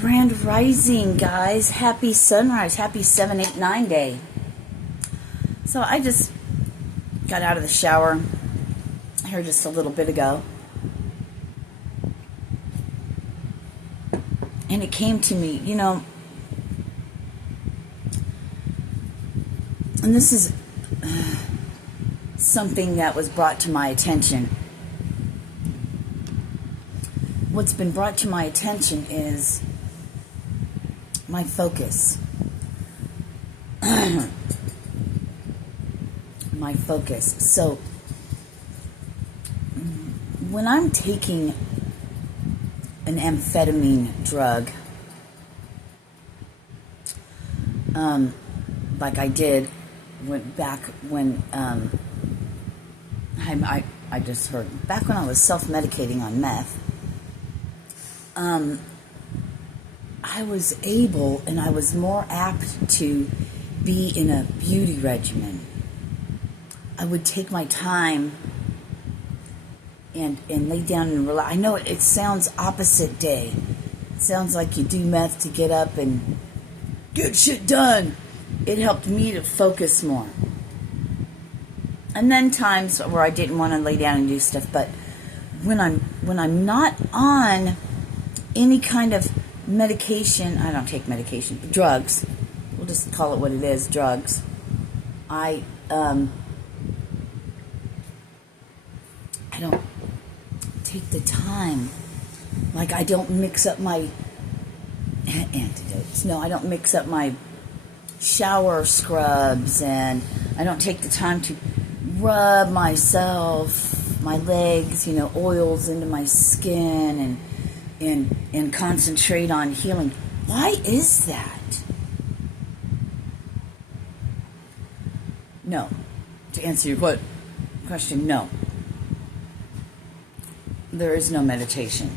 Grand Rising, guys. Happy sunrise. Happy 7-8-9 day. So I just got out of the shower here just a little bit ago. And it came to me, and this is something that was brought to my attention. What's been brought to my attention is my focus. My focus. So, when I'm taking an amphetamine drug, like I did back when I just heard, back when I was self-medicating on meth, I was able and I was more apt to be in a beauty regimen. I would take my time and lay down and relax. I know it sounds opposite day. It sounds like you do meth to get up and get shit done. It helped me to focus more. And then times where I didn't want to lay down and do stuff, but when I'm not on any kind of medication, I don't take medication, drugs. We'll just call it what it is, drugs. I don't take the time. Like, I don't mix up my antidotes. No, I don't mix up my shower scrubs, and I don't take the time to rub myself, my legs, oils into my skin and concentrate on healing. Why is that? No. To answer your question, no. There is no meditation.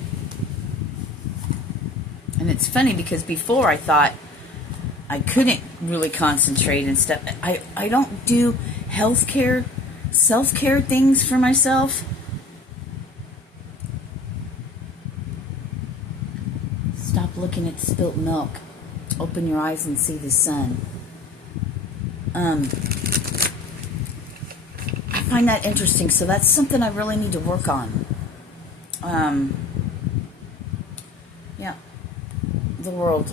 And it's funny because before I thought I couldn't really concentrate and stuff. I don't do healthcare, self-care things for myself. Stop looking at spilt milk. Open your eyes and see the sun. I find that interesting, so that's something I really need to work on. Yeah, the world,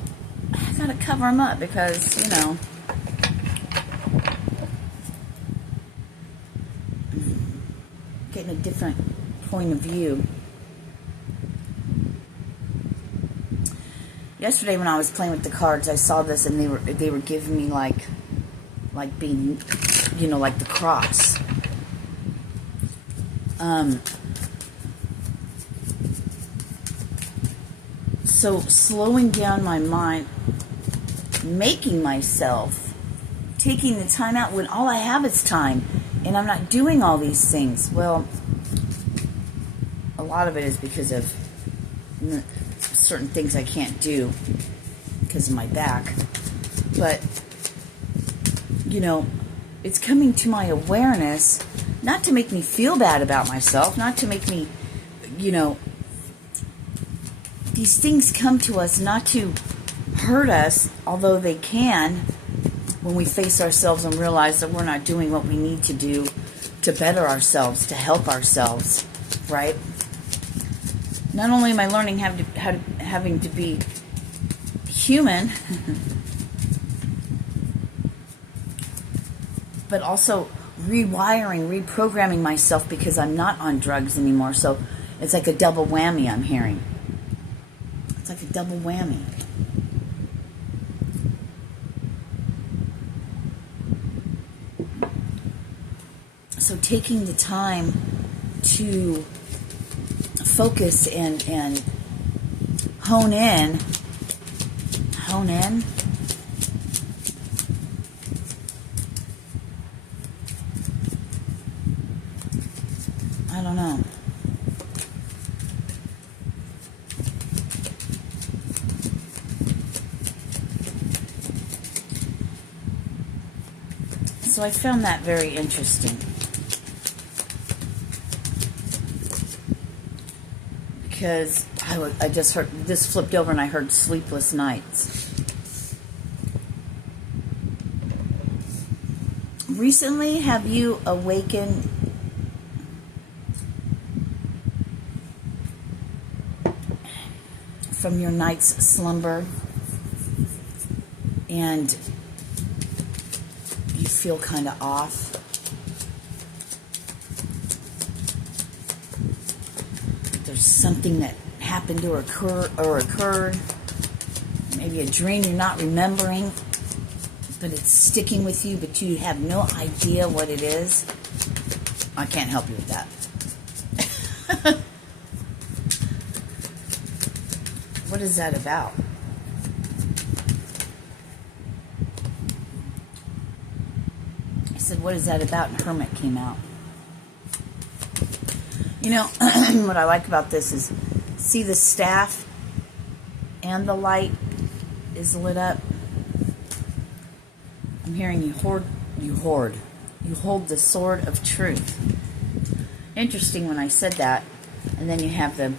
I gotta cover them up because, getting a different point of view. Yesterday when I was playing with the cards, I saw this and they were giving me like being, like the cross. So slowing down my mind, making myself, taking the time out when all I have is time, and I'm not doing all these things. Well, a lot of it is because of certain things I can't do because of my back. But, it's coming to my awareness, not to make me feel bad about myself, not to make me, these things come to us not to hurt us, although they can when we face ourselves and realize that we're not doing what we need to do to better ourselves, to help ourselves, right? Not only am I learning having to be human, but also reprogramming myself because I'm not on drugs anymore. So it's like a double whammy I'm hearing. It's like a double whammy. So taking the time to focus and hone in. I don't know. So I found that very interesting. Because I just heard, this flipped over and I heard sleepless nights. Recently, have you awakened from your night's slumber and you feel kind of off? There's something that happened or occurred, maybe a dream you're not remembering, but it's sticking with you, but you have no idea what it is. I can't help you with that. What is that about? I said, what is that about? And Hermit came out. You know, what I like about this is, see the staff and the light is lit up. I'm hearing you hold the sword of truth. Interesting when I said that. And then you have the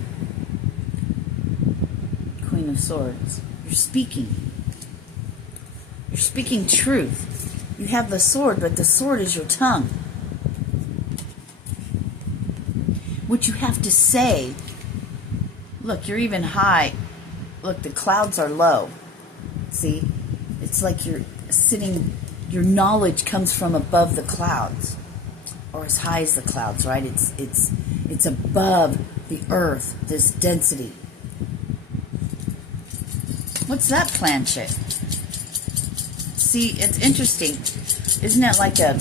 Queen of Swords. You're speaking truth. You have the sword, but the sword is your tongue. What you have to say. Look, you're even high. Look, the clouds are low. See? It's like you're sitting, your knowledge comes from above the clouds, or as high as the clouds, right? It's above the earth, this density. What's that planchet? See, it's interesting. Isn't that like a,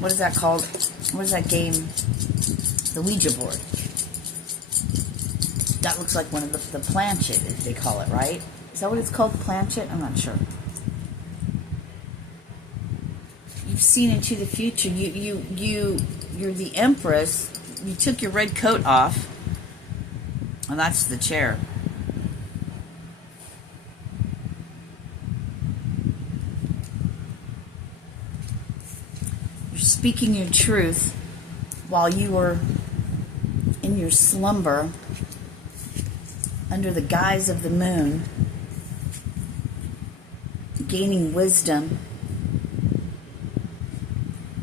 what is that called? What is that game? The Ouija board. That looks like one of the planchet, as they call it, right? Is that what it's called, planchet? I'm not sure. You've seen into the future. You're the Empress. You took your red coat off. And that's the chair. You're speaking your truth while you were in your slumber under the guise of the moon, gaining wisdom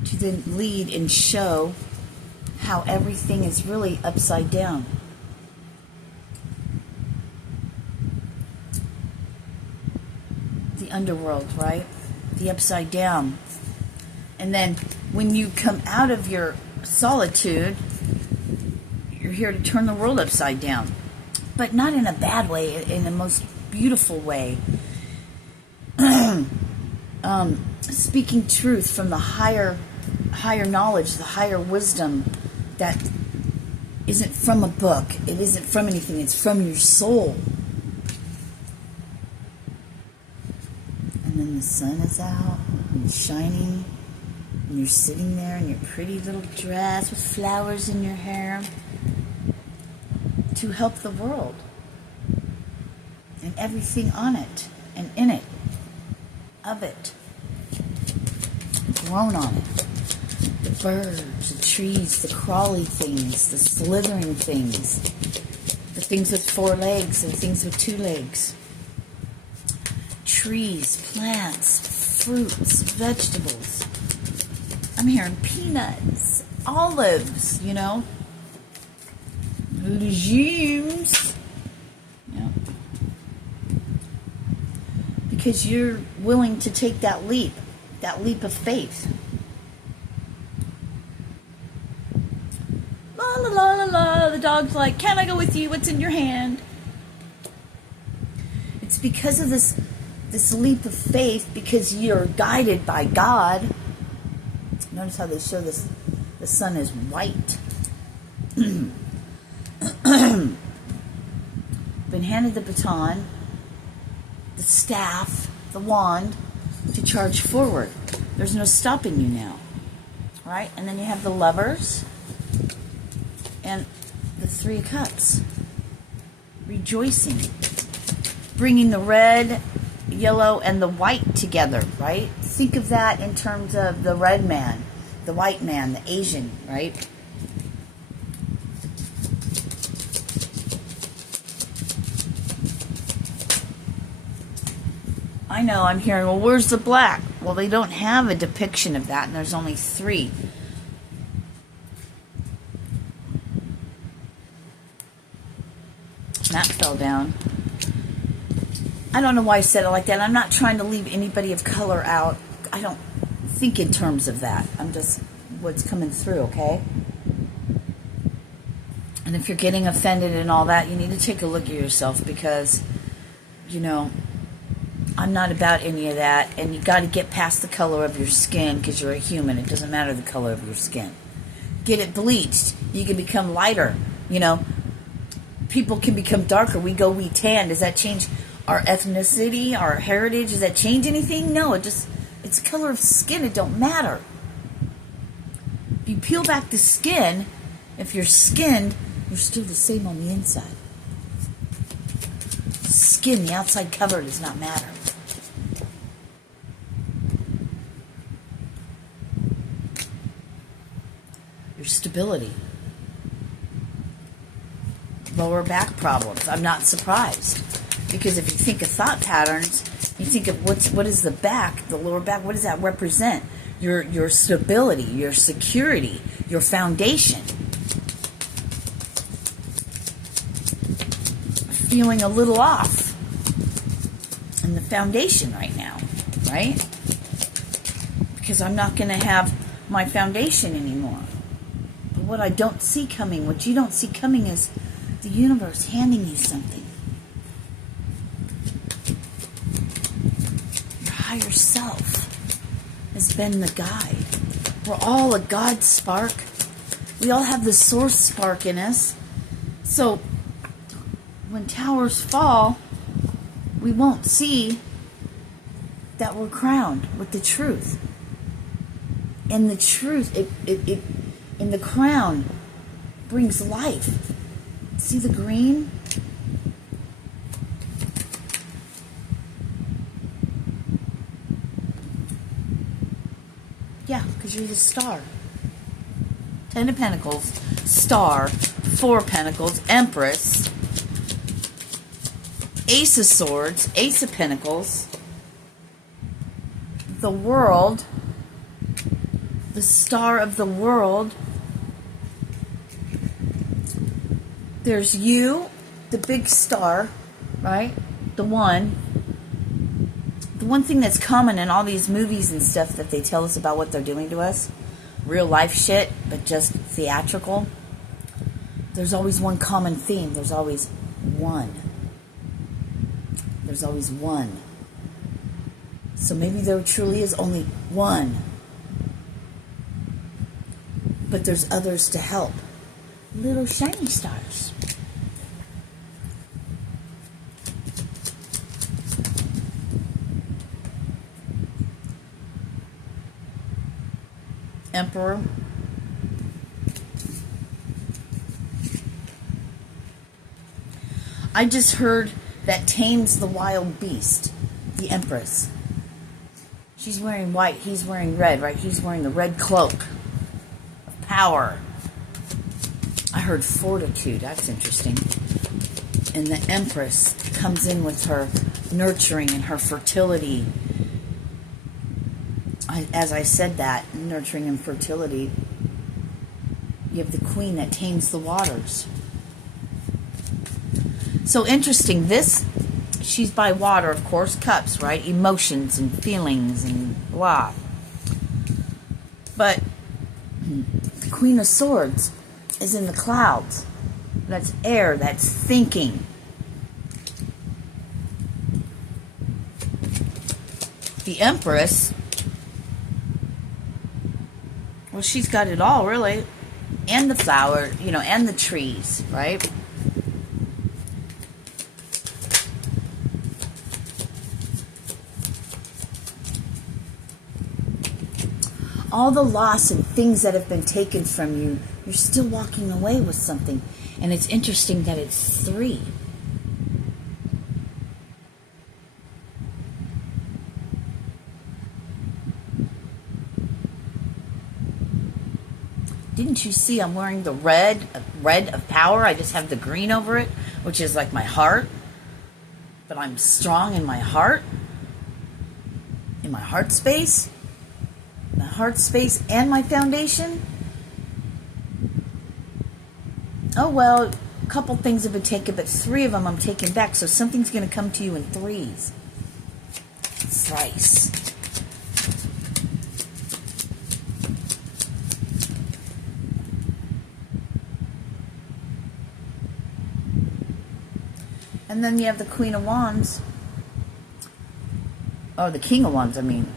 to then lead and show how everything is really upside down. The underworld, right? The upside down. And then when you come out of your solitude, you're here to turn the world upside down. But not in a bad way, in the most beautiful way. Speaking truth from the higher knowledge, the higher wisdom that isn't from a book. It isn't from anything. It's from your soul. And then the sun is out and it's shining. And you're sitting there in your pretty little dress with flowers in your hair to help the world and everything on it and in it, of it, grown on it. The birds, the trees, the crawly things, the slithering things, the things with 4 legs and things with 2 legs. Trees, plants, fruits, vegetables. I'm hearing peanuts, olives, you know, legumes. Yeah. Because you're willing to take that leap of faith. La la la la la. The dog's like, "Can I go with you? What's in your hand?" It's because of this leap of faith, because you're guided by God. Notice how they show this. The sun is white. Been handed the baton, the staff, the wand to charge forward. There's no stopping you now, right? And then you have the Lovers and the 3 of Cups, rejoicing, bringing the red, yellow, and the white together, right? Think of that in terms of the red man, the white man, the Asian, right? I know, I'm hearing, well, where's the black? Well, they don't have a depiction of that, and there's only 3. That fell down. I don't know why I said it like that. I'm not trying to leave anybody of color out. I don't think in terms of that. I'm just what's coming through, okay? And if you're getting offended and all that, you need to take a look at yourself, because, you know, I'm not about any of that. And you got to get past the color of your skin, because you're a human. It doesn't matter the color of your skin. Get it bleached. You can become lighter. You know, people can become darker. We tan. Does that change our ethnicity, our heritage? Does that change anything? No, it's the color of skin. It don't matter. If you peel back the skin, if you're skinned, you're still the same on the inside. The skin, the outside cover does not matter. Your stability. Lower back problems. I'm not surprised. Because if you think of thought patterns, you think of what is the back, the lower back, what does that represent? Your stability, your security, your foundation. Feeling a little off in the foundation right now, right? Because I'm not going to have my foundation anymore. But what I don't see coming, what you don't see coming, is the universe handing you something. Your higher self has been the guide. We're all a God spark. We all have the source spark in us. So when towers fall, we won't see that we're crowned with the truth. And the truth, in the crown, brings life. See the green? Yeah, because you're the star. 10 of Pentacles, star, 4 of Pentacles, Empress, Ace of Swords, Ace of Pentacles, the World, the Star of the World. There's you, the big star, right? The one thing that's common in all these movies and stuff that they tell us about what they're doing to us, real life shit, but just theatrical, there's always one common theme. There's always one. There's always one. So maybe there truly is only one. But there's others to help. Little shiny stars. Emperor. I just heard that tames the wild beast, the Empress. She's wearing white, he's wearing red, right? He's wearing the red cloak of power. I heard fortitude, that's interesting. And the Empress comes in with her nurturing and her fertility. As I said that, nurturing and fertility, you have the Queen that tames the waters. So interesting, she's by water, of course, cups, right? Emotions and feelings and blah. But the Queen of Swords is in the clouds. That's air, that's thinking. The Empress, well, she's got it all, really. And the flower, and the trees, right? All the loss and things that have been taken from you, you're still walking away with something. And it's interesting that it's 3. Didn't you see I'm wearing the red of power? I just have the green over it, which is like my heart. But I'm strong in my heart. in my heart space, and my foundation. Oh, well, a couple things have been taken, but 3 of them I'm taking back, so something's going to come to you in 3s. Thrice. And then you have the Queen of Wands. Or the King of Wands, I mean.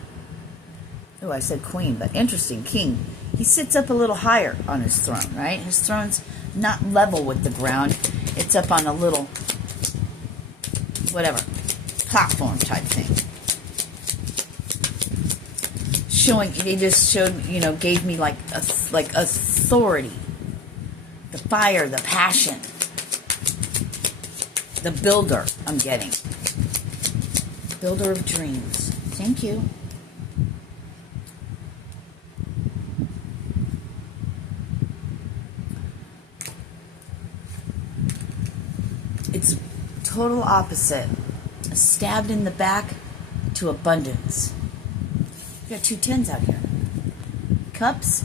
Oh, I said Queen, but interesting, King. He sits up a little higher on his throne, right? His throne's not level with the ground. It's up on a little, whatever, platform type thing. They just showed, gave me like authority. The fire, the passion. The builder I'm getting. Builder of dreams. Thank you. It's total opposite. Stabbed in the back to abundance. You got 2 10s out here. Cups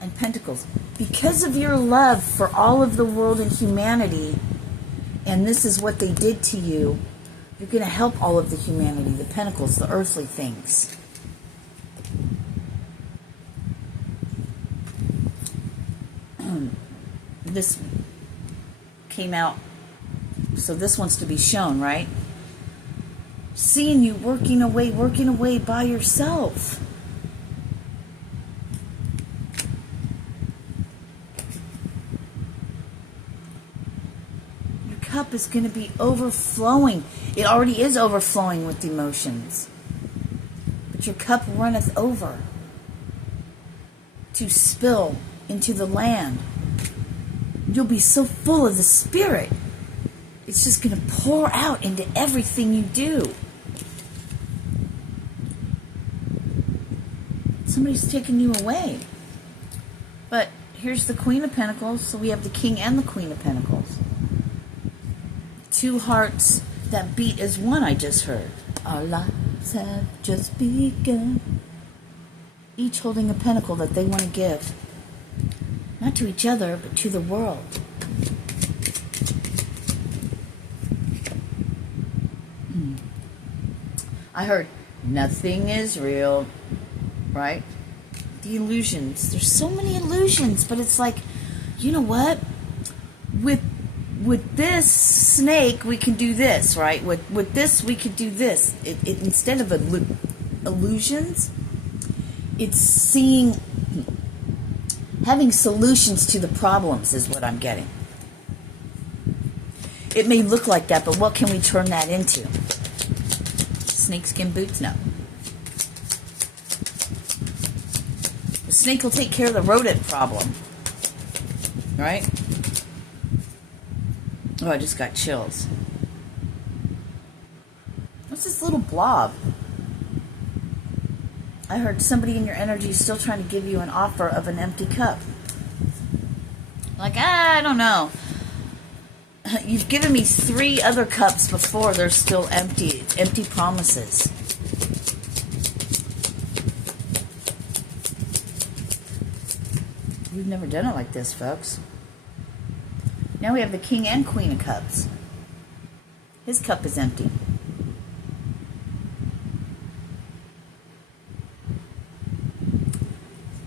and Pentacles. Because of your love for all of the world and humanity, and this is what they did to you, you're going to help all of the humanity, the Pentacles, the earthly things. This came out, so this wants to be shown, right? Seeing you working away by yourself. Your cup is going to be overflowing. It already is overflowing with emotions. But your cup runneth over to spill into the land. You'll be so full of the Spirit. It's just going to pour out into everything you do. Somebody's taking you away. But here's the Queen of Pentacles, so we have the King and the Queen of Pentacles. 2 hearts that beat as one, I just heard. Our lives have just begun. Each holding a pentacle that they want to give. Not to each other, but to the world. I heard, nothing is real, right? The illusions. There's so many illusions, but it's like, you know what? With this snake, we can do this, right? With this, we could do this. Instead of illusions, it's seeing, having solutions to the problems is what I'm getting. It may look like that, but what can we turn that into? Snakeskin boots? No. The snake will take care of the rodent problem. Right? Oh, I just got chills. What's this little blob? I heard somebody in your energy is still trying to give you an offer of an empty cup. Like, I don't know. You've given me 3 other cups before. They're still empty. It's empty promises. We've never done it like this, folks. Now we have the King and Queen of Cups. His cup is empty.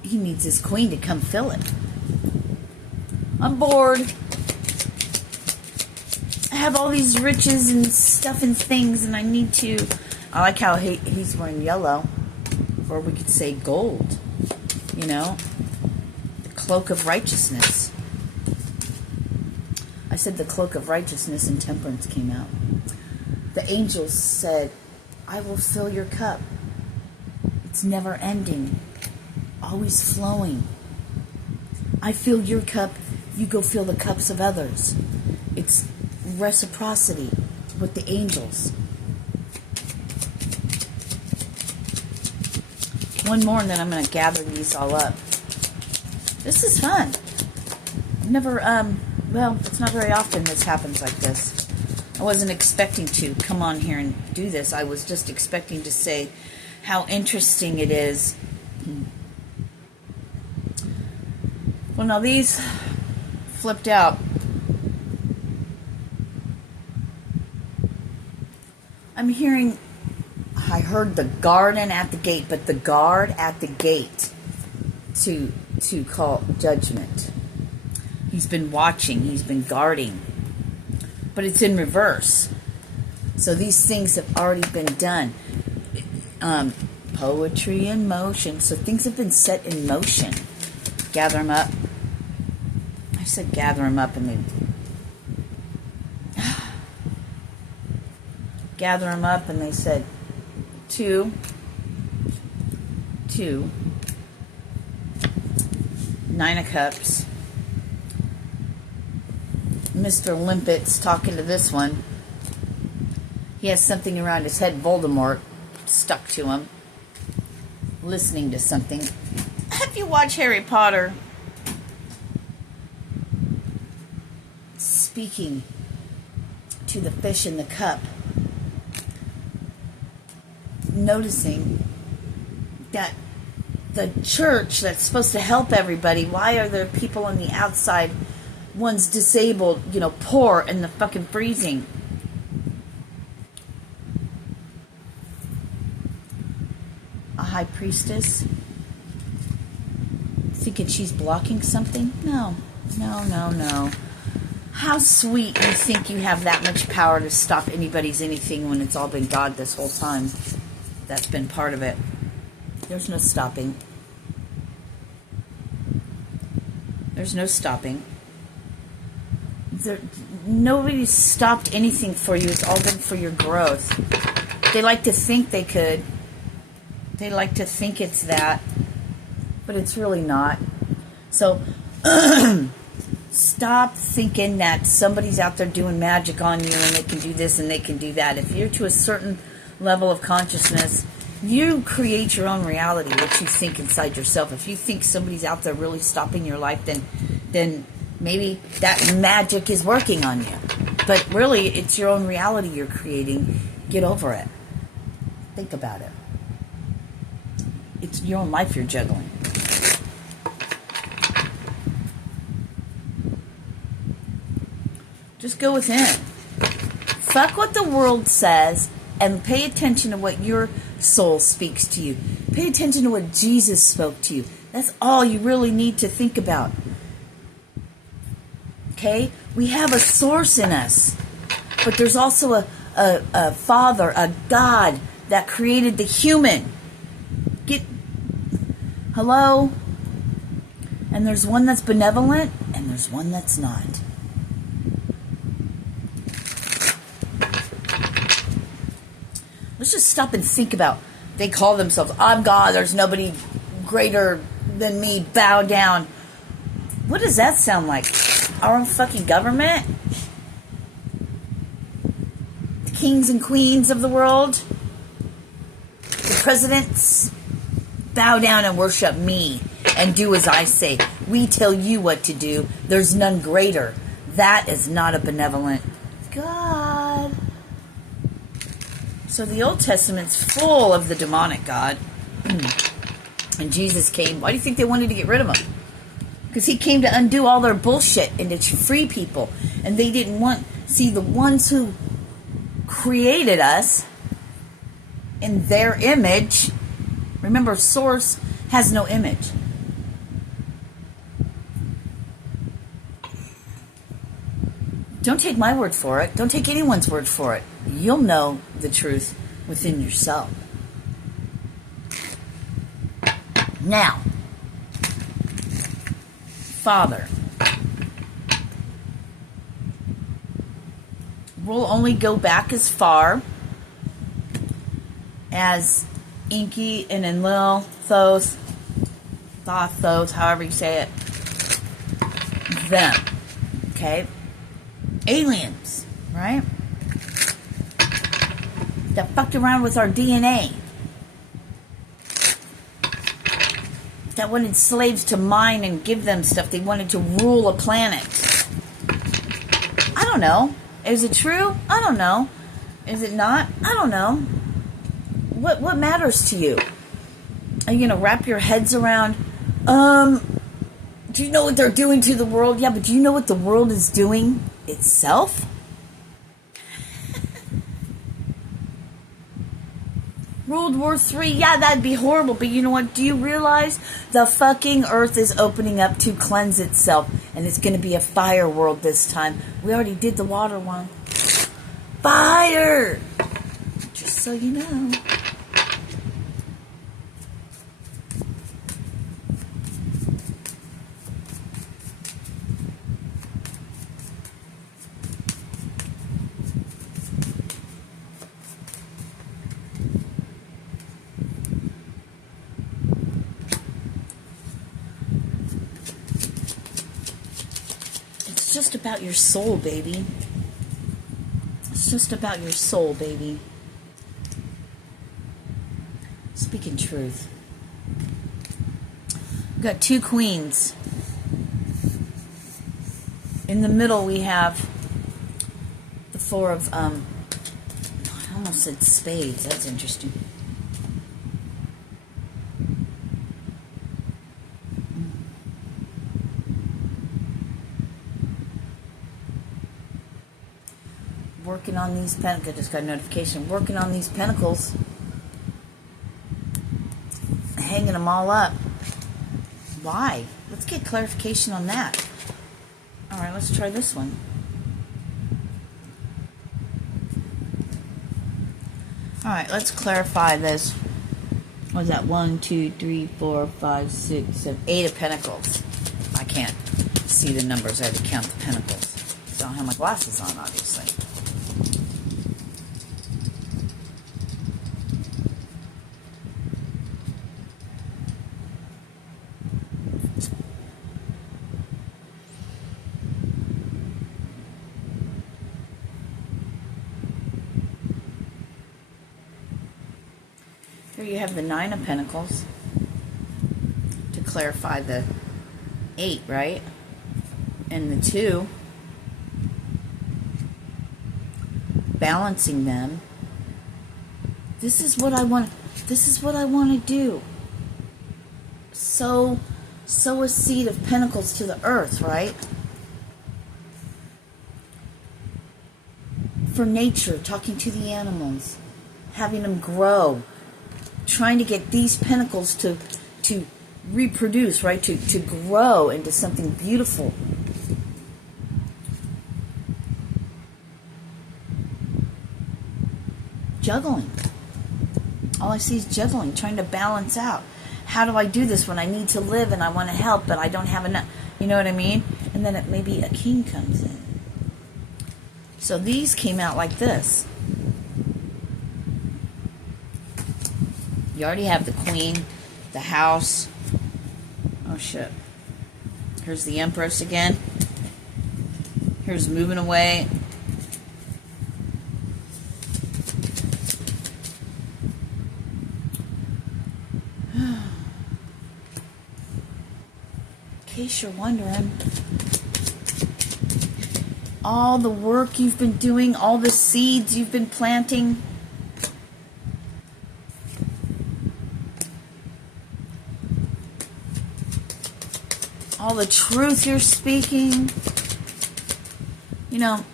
He needs his queen to come fill it. I'm bored. I have all these riches and stuff and things, and I need to... I like how he's wearing yellow. Or we could say gold. You know? The cloak of righteousness. I said the cloak of righteousness, and temperance came out. The angels said, I will fill your cup. It's never ending. Always flowing. I fill your cup, you go fill the cups of others. It's reciprocity with the angels. One more and then I'm going to gather these all up. This is fun. I've never, well, it's not very often this happens like this. I wasn't expecting to come on here and do this. I was just expecting to say how interesting it is. Well, now these flipped out. I heard the garden at the gate, but the guard at the gate to call judgment. He's been watching, he's been guarding. But it's in reverse. So these things have already been done. Poetry in motion. So things have been set in motion. Gather them up. I said gather them up and they... Gather them up and they said, two, 9 of Cups. Mr. Limpet's talking to this one. He has something around his head, Voldemort, stuck to him. Listening to something. Have you watched Harry Potter? Speaking to the fish in the cup. Noticing that the church that's supposed to help everybody, why are there people on the outside, one's disabled, poor and the fucking freezing? A high priestess thinking she's blocking something? No. How sweet you think you have that much power to stop anybody's anything when it's all been God this whole time. That's been part of it. There's no stopping. There's no stopping. Nobody's stopped anything for you. It's all been for your growth. They like to think they could. They like to think it's that. But it's really not. So, stop thinking that somebody's out there doing magic on you and they can do this and they can do that. If you're to a certain level of consciousness, you create your own reality, what you think inside yourself. If you think somebody's out there really stopping your life, then maybe that magic is working on you. But really, it's your own reality you're creating. Get over it. Think about it. It's your own life you're juggling. Just go within. Fuck what the world says and pay attention to what your soul speaks to you. Pay attention to what Jesus spoke to you. That's all you really need to think about. Okay? We have a source in us. But there's also a Father, a God that created the human. Hello? And there's one that's benevolent and there's one that's not. Let's just stop and think about, they call themselves, I'm God, there's nobody greater than me, bow down. What does that sound like? Our own fucking government? The kings and queens of the world? The presidents? Bow down and worship me and do as I say. We tell you what to do. There's none greater. That is not a benevolent God. So the Old Testament's full of the demonic God. And Jesus came. Why do you think they wanted to get rid of him? Because he came to undo all their bullshit and to free people. And they didn't want... See, the ones who created us in their image... Remember, source has no image. Don't take my word for it. Don't take anyone's word for it. You'll know the truth within yourself. Now, Father, we'll only go back as far as Inky and Enlil, Thoth, however you say it, them, okay? Aliens, right? That fucked around with our DNA. That wanted slaves to mine and give them stuff. They wanted to rule a planet. I don't know. Is it true? I don't know. Is it not? I don't know. What matters to you? Are you going to wrap your heads around, do you know what they're doing to the world? Yeah, but do you know what the world is doing itself? World War III, yeah, that'd be horrible. But you know what? Do you realize the fucking earth is opening up to cleanse itself? And it's going to be a fire world this time. We already did the water one. Fire! Just so you know. It's just about your soul, baby. It's just about your soul, baby. Speaking truth. We've got two queens. In the middle we have the four of, I almost said spades. That's interesting. Working on these pentacles. I just got a notification. Working on these pentacles. Hanging them all up. Why? Let's get clarification on that. Alright, let's try this one. Alright, let's clarify this. What is that? 1, 2, 3, 4, 5, 6, 7, 8 of pentacles. I can't see the numbers. I have to count the pentacles. I don't have my glasses on, obviously. Here you have the 9 of Pentacles to clarify the 8, right? And the 2, balancing them. This is what I want. This is what I want to do. Sow a seed of Pentacles to the earth, right? For nature, talking to the animals, having them grow. Trying to get these pentacles to reproduce, right? To grow into something beautiful. Juggling. All I see is juggling, trying to balance out. How do I do this when I need to live and I want to help, but I don't have enough? You know what I mean? And then maybe a king comes in. So these came out like this. You already have the queen, the house. Oh, shit. Here's the Empress again. Here's moving away. In case you're wondering, all the work you've been doing, all the seeds you've been planting, all the truth you're speaking. You know,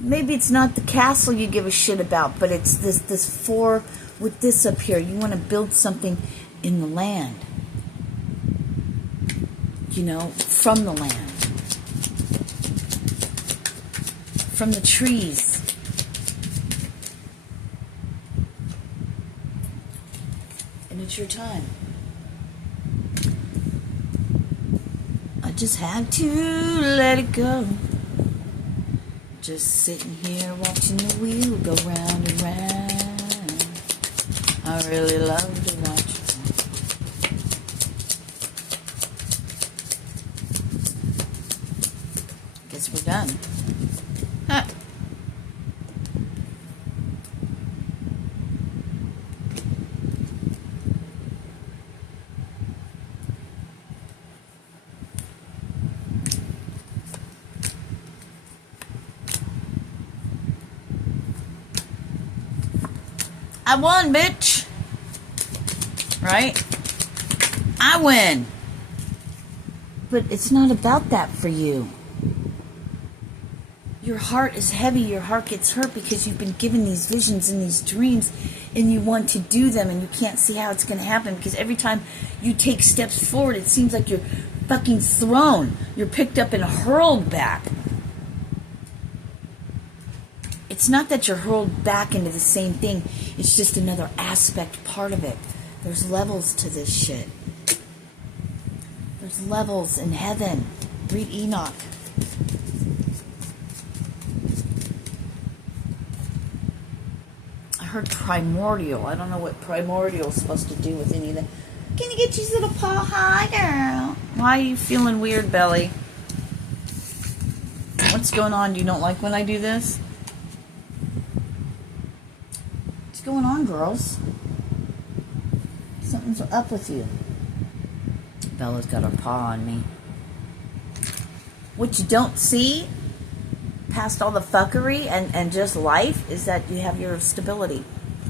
maybe it's not the castle you give a shit about, but it's this 4 with this up here. You want to build something in the land. You know, from the land. From the trees. And it's your time. I just had to let it go. Just sitting here watching the wheel go round and round. I really love to watch it. Guess we're done. Huh. I won, bitch. Right? I win. But it's not about that for you. Your heart is heavy. Your heart gets hurt because you've been given these visions and these dreams and you want to do them and you can't see how it's going to happen because every time you take steps forward, it seems like you're fucking thrown. You're picked up and hurled back. It's not that you're hurled back into the same thing. It's just another aspect, part of it. There's levels to this shit. There's levels in heaven. Read Enoch. I heard primordial. I don't know what primordial is supposed to do with any of that. Can you get your little paw high, girl? Why are you feeling weird, Belly? What's going on? You don't like when I do this? What's going on, girls? Something's up with you. Bella's got her paw on me. What you don't see past all the fuckery and just life is that you have your stability.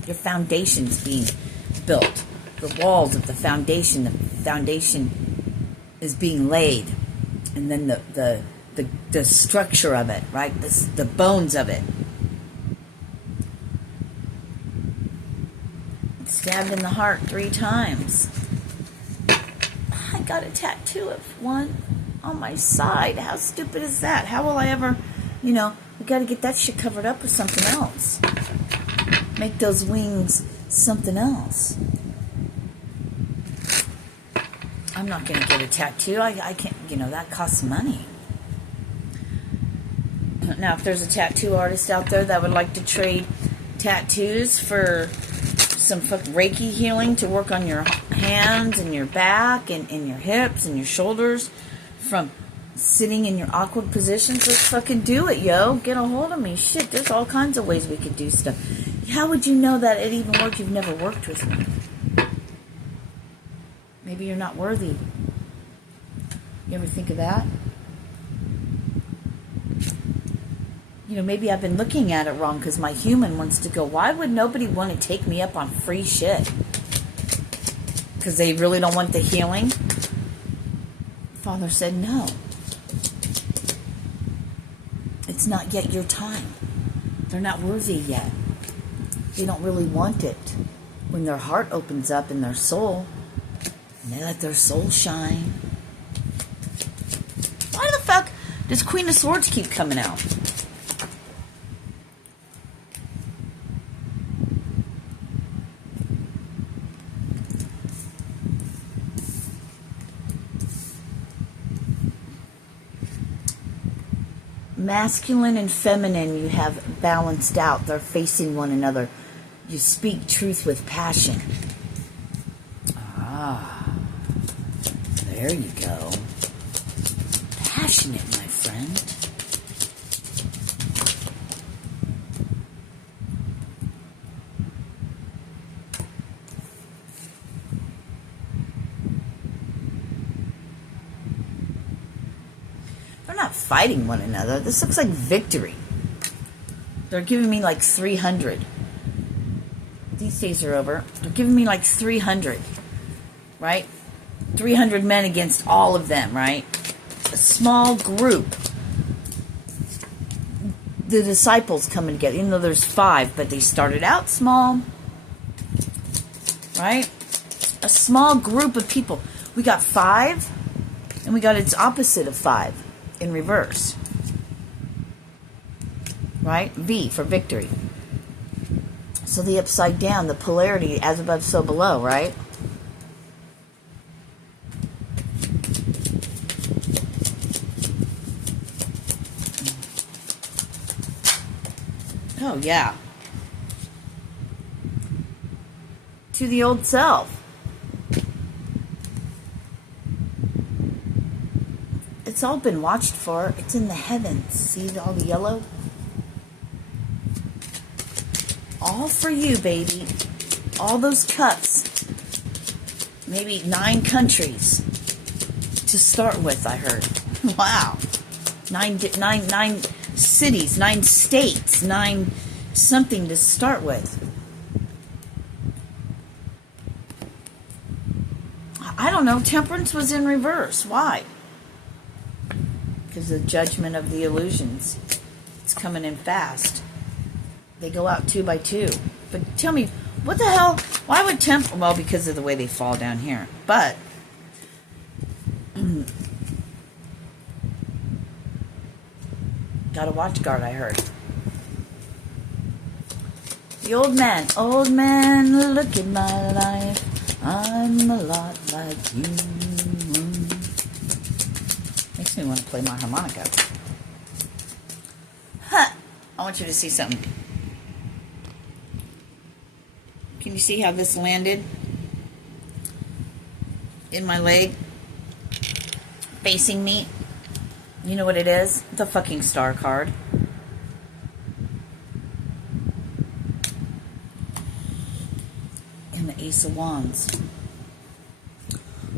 Your foundation's being built. The walls of the foundation is being laid. And then the structure of it, right? The bones of it. Stabbed in the heart 3 times. I got a tattoo of one on my side. How stupid is that? How will I ever, we got to get that shit covered up with something else. Make those wings something else. I'm not going to get a tattoo. I can't, that costs money. Now, if there's a tattoo artist out there that would like to trade tattoos for some Reiki healing to work on your hands and your back and your hips and your shoulders from sitting in your awkward positions, let's fucking do it, yo. Get a hold of me. Shit, there's all kinds of ways we could do stuff. How would you know that it even worked? You've never worked with me. Maybe you're not worthy. You ever think of that? Maybe I've been looking at it wrong because my human wants to go, why would nobody want to take me up on free shit? Because they really don't want the healing? Father said, no. It's not yet your time. They're not worthy yet. They don't really want it. When their heart opens up in their soul, and they let their soul shine. Why the fuck does Queen of Swords keep coming out? Masculine and feminine you have balanced out. They're facing one another. You speak truth with passion. Ah, there you go. Passionate, my friend. They're not fighting one another. This looks like victory. They're giving me like 300. These days are over. They're giving me like 300. Right? 300 men against all of them, right? A small group. The disciples coming together, even though there's 5, but they started out small. Right? A small group of people. We got 5, and we got its opposite of 5 in reverse. Right? V for victory. So the upside down, the polarity, as above, so below, right? Oh, yeah. To the old self. It's all been watched for. It's in the heavens. See all the yellow? All for you, baby. All those cups. Maybe 9 countries to start with, I heard. Wow. 9 cities, 9 states, 9 something to start with. I don't know, temperance was in reverse. Why? Because of the judgment of the illusions. It's coming in fast. They go out 2 by 2. But tell me, what the hell? Why would well, because of the way they fall down here. But got a watch guard, I heard. The old man, look at my life. I'm a lot like you. Makes me want to play my harmonica. Huh. I want you to see something. Can you see how this landed in my leg? Facing me? You know what it is? It's a fucking star card. And the Ace of Wands.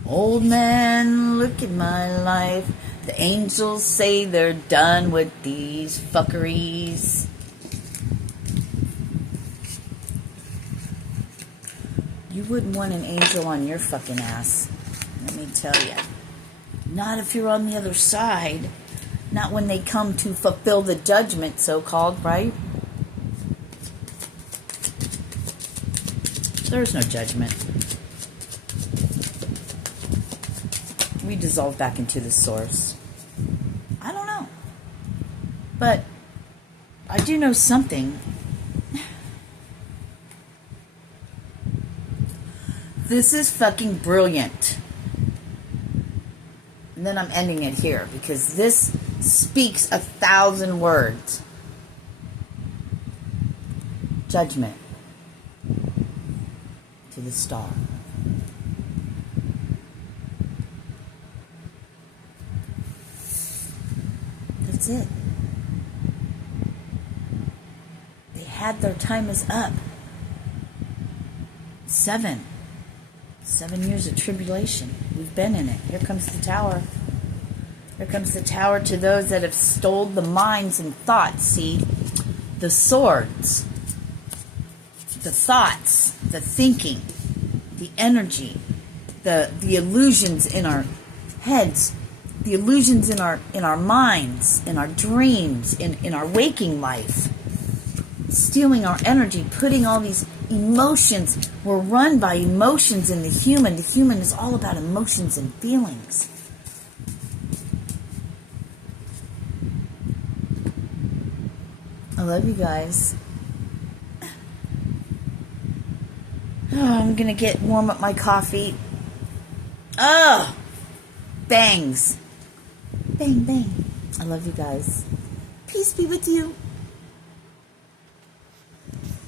Old man, look at my life. The angels say they're done with these fuckeries. You wouldn't want an angel on your fucking ass. Let me tell you. Not if you're on the other side. Not when they come to fulfill the judgment, so-called, right? There's no judgment. We dissolve back into the source. I don't know. But I do know something. This is fucking brilliant. And then I'm ending it here because this speaks 1,000 words. Judgment to the star. That's it. They had their time is up. 7 years of tribulation. We've been in it. Here comes the tower. Here comes the tower to those that have stole the minds and thoughts. See, the swords, the thoughts, the thinking, the energy, the illusions in our heads, the illusions in our minds, in our dreams, in our waking life, stealing our energy, putting all these emotions. We're run by emotions in the human. The human is all about emotions and feelings. I love you guys. Oh, I'm going to warm up my coffee. Oh, bangs. Bang, bang. I love you guys. Peace be with you.